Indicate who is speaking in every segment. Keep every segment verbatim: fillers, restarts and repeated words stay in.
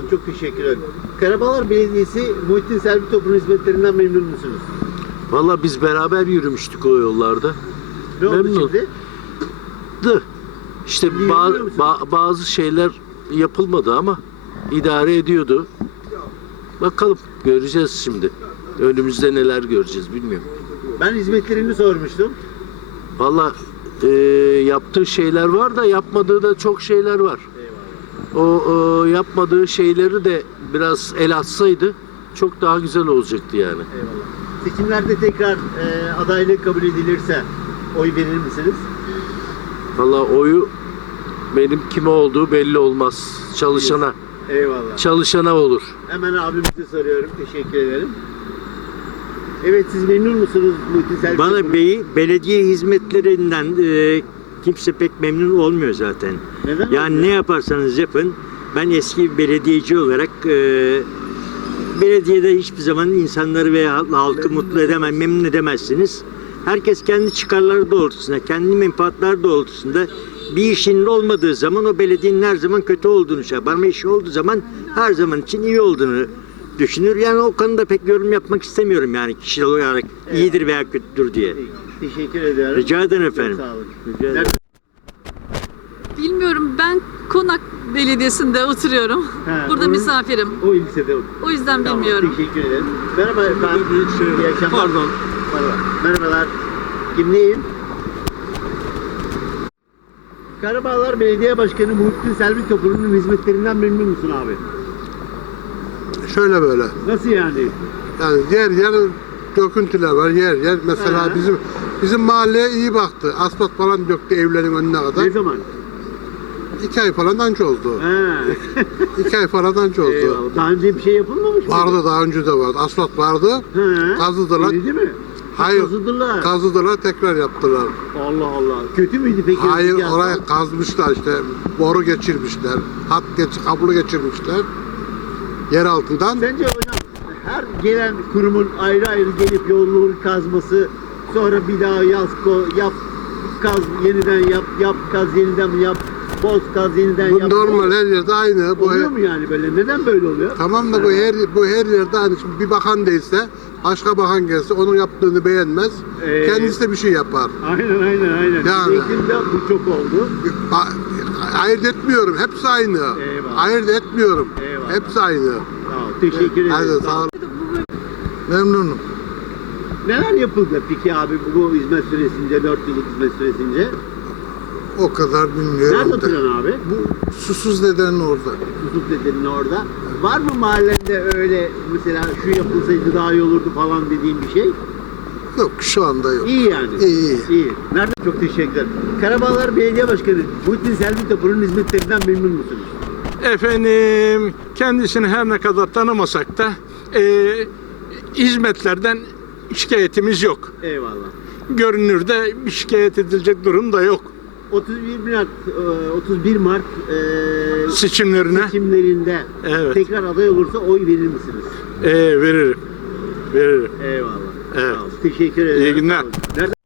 Speaker 1: olun, çok teşekkür ederim. Karabağlar Belediyesi Muhittin Selvi Top'un hizmetlerinden memnun musunuz?
Speaker 2: Vallahi biz beraber yürümüştük o yollarda.
Speaker 1: Ne oldu
Speaker 2: Memnun.
Speaker 1: şimdi?
Speaker 2: Dı. İşte
Speaker 1: Şimdi
Speaker 2: ba-
Speaker 1: yürümüyor musunuz?
Speaker 2: ba- bazı şeyler yapılmadı ama idare ediyordu. Bakalım, göreceğiz şimdi. Önümüzde neler göreceğiz bilmiyorum.
Speaker 1: Ben hizmetlerini sormuştum.
Speaker 2: Vallahi e, yaptığı şeyler var da yapmadığı da çok şeyler var.
Speaker 1: Eyvallah.
Speaker 2: O e, yapmadığı şeyleri de biraz el atsaydı çok daha güzel olacaktı yani.
Speaker 1: Eyvallah. Seçimlerde tekrar e, adaylık kabul edilirse oy verir misiniz?
Speaker 2: Vallahi oyu benim kime olduğu belli olmaz. Çalışana.
Speaker 1: Eyvallah.
Speaker 2: Çalışana olur.
Speaker 1: Hemen abimize soruyorum. Teşekkür ederim. Evet, siz memnun musunuz Muhittin Selvi
Speaker 3: Bana
Speaker 1: Top'un?
Speaker 3: beyi belediye hizmetlerinden e, kimse pek memnun olmuyor zaten.
Speaker 1: Neden
Speaker 3: Yani
Speaker 1: olmuyor?
Speaker 3: ne yaparsanız yapın. Ben eski bir belediyeci olarak e, belediyede hiçbir zaman insanları veya halkı mutlu edemem, memnun edemezsiniz. Herkes kendi çıkarları doğrultusunda, kendi menfaatleri doğrultusunda bir işinin olmadığı zaman o belediyenin her zaman kötü olduğunu şey yapar. Ama işi olduğu zaman her zaman için iyi olduğunu düşünür. Yani o konuda pek yorum yapmak istemiyorum yani kişisel olarak
Speaker 1: Evet.
Speaker 3: iyidir veya kötüdür diye.
Speaker 1: Teşekkür ederim.
Speaker 3: Rica ederim
Speaker 1: Çok
Speaker 3: efendim.
Speaker 1: sağ olun.
Speaker 3: Rica ederim.
Speaker 1: Nerede-
Speaker 4: Bilmiyorum, ben Konak Belediyesi'nde oturuyorum.
Speaker 1: Ha,
Speaker 4: Burada
Speaker 1: onun-
Speaker 4: misafirim.
Speaker 1: O ilçede.
Speaker 4: O yüzden
Speaker 1: Tamam,
Speaker 4: bilmiyorum.
Speaker 1: teşekkür ederim. Merhaba efendim. İyi akşamlar.
Speaker 5: Pardon.
Speaker 1: Merhaba. Merhabalar. Kimleyim? Karabağlar Belediye Başkanı Muhittin Selvi Top'un hizmetlerinden memnun musun abi?
Speaker 5: Şöyle böyle.
Speaker 1: Nasıl yani?
Speaker 5: Yani yer yer döküntüler var yer yer. Mesela
Speaker 1: He.
Speaker 5: bizim bizim mahalleye iyi baktı. Asfalt falan döktü evlerin önüne kadar.
Speaker 1: Ne zaman?
Speaker 5: İki ay falan anca oldu.
Speaker 1: Ha.
Speaker 5: İki ay falan anca oldu.
Speaker 1: Eyvallah. Daha önce bir şey yapılmamış mı?
Speaker 5: Vardı daha önce de vardı. Asfalt vardı.
Speaker 1: He.
Speaker 5: Kazıdılar.
Speaker 1: Öyle değil mi?
Speaker 5: Hayır.
Speaker 1: Kazıdılar.
Speaker 5: Kazıdılar tekrar yaptılar.
Speaker 1: Allah Allah. Kötü müydü peki?
Speaker 5: Hayır
Speaker 1: Ya,
Speaker 5: oraya kazmışlar işte. Boru geçirmişler. Hat geç, kablo geçirmişler. Yer altından.
Speaker 1: Sence hocam her gelen kurumun ayrı ayrı gelip yolları kazması, sonra bir daha yaz ko- yap, kaz yeniden yap, yap kaz yeniden yap, boz kaz yeniden
Speaker 5: Bu
Speaker 1: yap.
Speaker 5: normal her yerde aynı. Bu
Speaker 1: Oluyor mu yani böyle? Neden böyle oluyor?
Speaker 5: Tamam da bu her bu her yerde aynı. Şimdi bir bakan değilse, başka bakan gelse onun yaptığını beğenmez.
Speaker 1: Ee,
Speaker 5: Kendisi de bir şey yapar.
Speaker 1: Aynen aynen aynen.
Speaker 5: Yani.
Speaker 1: Eğitimde bu çok oldu.
Speaker 5: A- Ayırt etmiyorum. Hepsi aynı.
Speaker 1: Eyvallah.
Speaker 5: Ayırt etmiyorum.
Speaker 1: Eyvallah.
Speaker 5: Hepsi aynı.
Speaker 1: Sağ ol. Teşekkür ederim.
Speaker 5: Hadi
Speaker 1: Sağ
Speaker 5: sağ
Speaker 1: ol.
Speaker 5: ol. Memnunum.
Speaker 1: Neler yapıldı peki abi bu, bu hizmet süresince, dört yıllık hizmet süresince?
Speaker 5: O kadar bilmiyorum.
Speaker 1: Nerede
Speaker 5: da.
Speaker 1: oturuyorsun abi?
Speaker 5: Bu susuz dedenin orada.
Speaker 1: Susuz dedenin orada. Var mı mahallende öyle mesela şu yapılsaydı daha iyi olurdu falan dediğin bir şey?
Speaker 5: Yok şu anda yok.
Speaker 1: İyi yani.
Speaker 5: İyi, iyi.
Speaker 1: İyi. Nerede? Çok teşekkür ederim. Karabağlar Belediye Başkanı Muhittin Selvi Top'un hizmetlerinden memnun musunuz?
Speaker 6: Efendim, kendisini her ne kadar tanımasak da e, hizmetlerden şikayetimiz yok.
Speaker 1: Eyvallah.
Speaker 6: Görünürde bir şikayet edilecek durum da yok.
Speaker 1: otuz bir Mart, e, otuz bir Mart e,
Speaker 6: Seçimlerine
Speaker 1: seçimlerinde
Speaker 6: Evet.
Speaker 1: tekrar aday olursa oy verir misiniz?
Speaker 6: e, veririm. Veririm.
Speaker 1: Eyvallah.
Speaker 6: Evet.
Speaker 1: Sağ ol. Teşekkür ederim.
Speaker 6: İyi günler.
Speaker 1: Sağ olun. Nerede?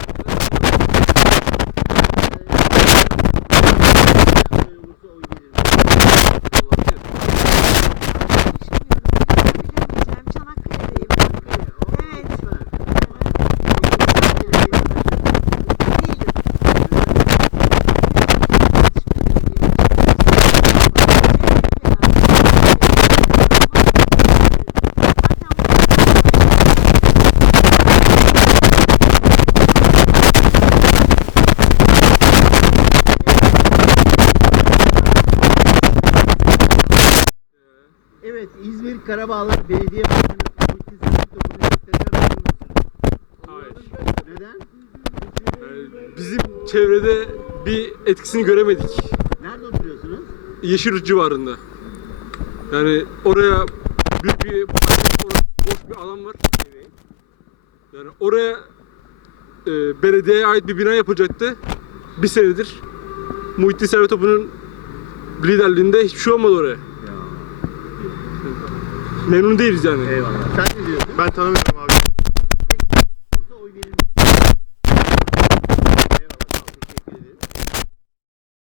Speaker 1: Evet, İzmir Karabağlar Belediye Başkanı Muhittin Selvi Top'un hizmetlerinden memnun musunuz?
Speaker 6: Hayır.
Speaker 1: Neden?
Speaker 6: Bizim çevrede bir etkisini göremedik.
Speaker 1: Nerede oturuyorsunuz?
Speaker 6: Yeşilyurt civarında. Yani oraya büyük bir boş bir alan var. Yani oraya e, belediyeye ait bir bina yapılacaktı. Bir senedir Muhittin Selvi Top'un liderliğinde hiçbir şey olmadı oraya. Memnun değiliz yani.
Speaker 1: Eyvallah. Sen ne diyorsun?
Speaker 7: Ben tanımıyorum abi.